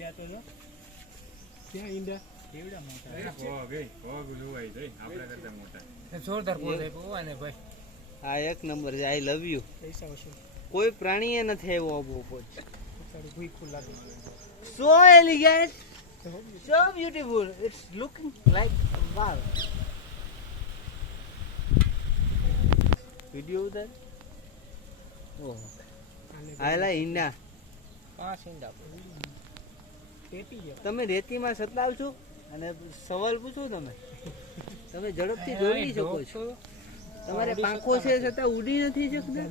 ઈંડા તો જો ક્યાં ઈંડા કેવડા મોટા જોરદાર પોઝ આપ્યો અને ભાઈ આ એક નંબર છે. આઈ લવ યુ. પૈસા વસૂલ કોઈ પ્રાણીએ નથી આવ્યો આવો પોચ. સારું ભૂખું લાગે So elegant, so beautiful. It's looking like wow. Video ઉતાર. ઓહો. આલા ઈંડા. 5 ઈંડા પેટી છે તમે રેતીમાં સતલાવશો અને સવાલ પૂછો તમે ઝડપથી દોડી શકો છો. તમારે પાંખો છે છતાં ઉડી નથી શકતા.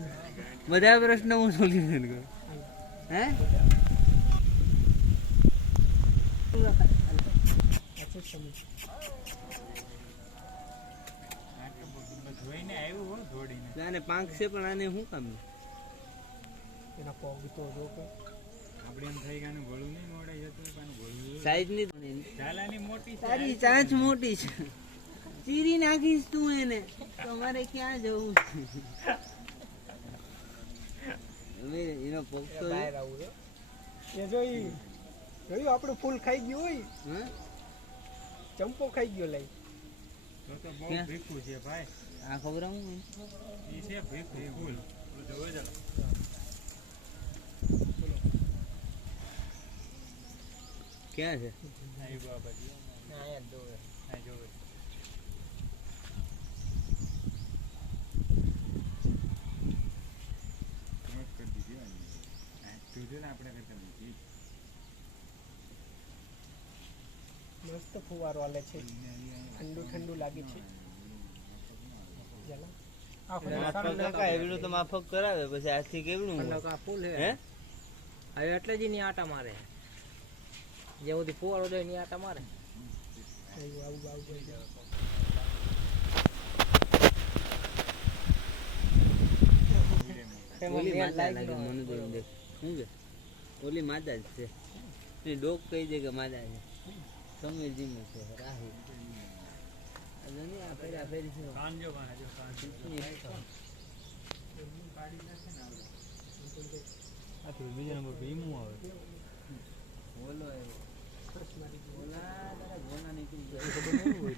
બધા પ્રશ્ન હું સોલ્યુશન કરું. હે જોઈને આવ્યું હો દોડીને આને પાંખ છે પણ આને શું કામ એના પગ તો જો કે આપણે એમ થઈ ગયું ગળું નહીં મોડાઈ જતું પણ ગળું સાઈઝ ની ચાલાની મોટી છે તારી ચાંચ મોટી છે. ચીરી નાખીશ તું એને. તમારે ક્યાં જવું છે? હવે એનો પગ તો બહાર આવું એ જોઈ જોયું આપણું ફૂલ ખાઈ ગયું હોય હા ચંપો ખાઈ ગયો લઈ તો બહુ ક્યાં? ભીખું છે ભાઈ આ ખબર હું ઈ છે ભીખું ફૂલ જોવે જ ક્યાં છે? આઈ બાબા આયા જોવે આ જોવે મસ્ત ફુવારો આલે છે ઠંડુ ઠંડુ લાગે છે જલા એવડું તો માફક કરાવે પછી આજથી કેવડું હોય? ફૂલ હે હે હવે એટલે જ ની આટા મારે જે સુધી ફુવારો જાય ની આટા મારે આવું આવું ઓલી માદા લાગે મને તો એમ દેખ. શું છે? ઓલી માદા જ છે. એ ડોક કહી દે કે માદા છે. તમે જીમો છો રાહી. અજની આ પેલા ફેરી છે. કાનજો કાન જો કાન આ તો બીજા નંબર ભીમું આવે બોલો આવ્યો. ઓલા તારા ગોના નીકળી ગયા.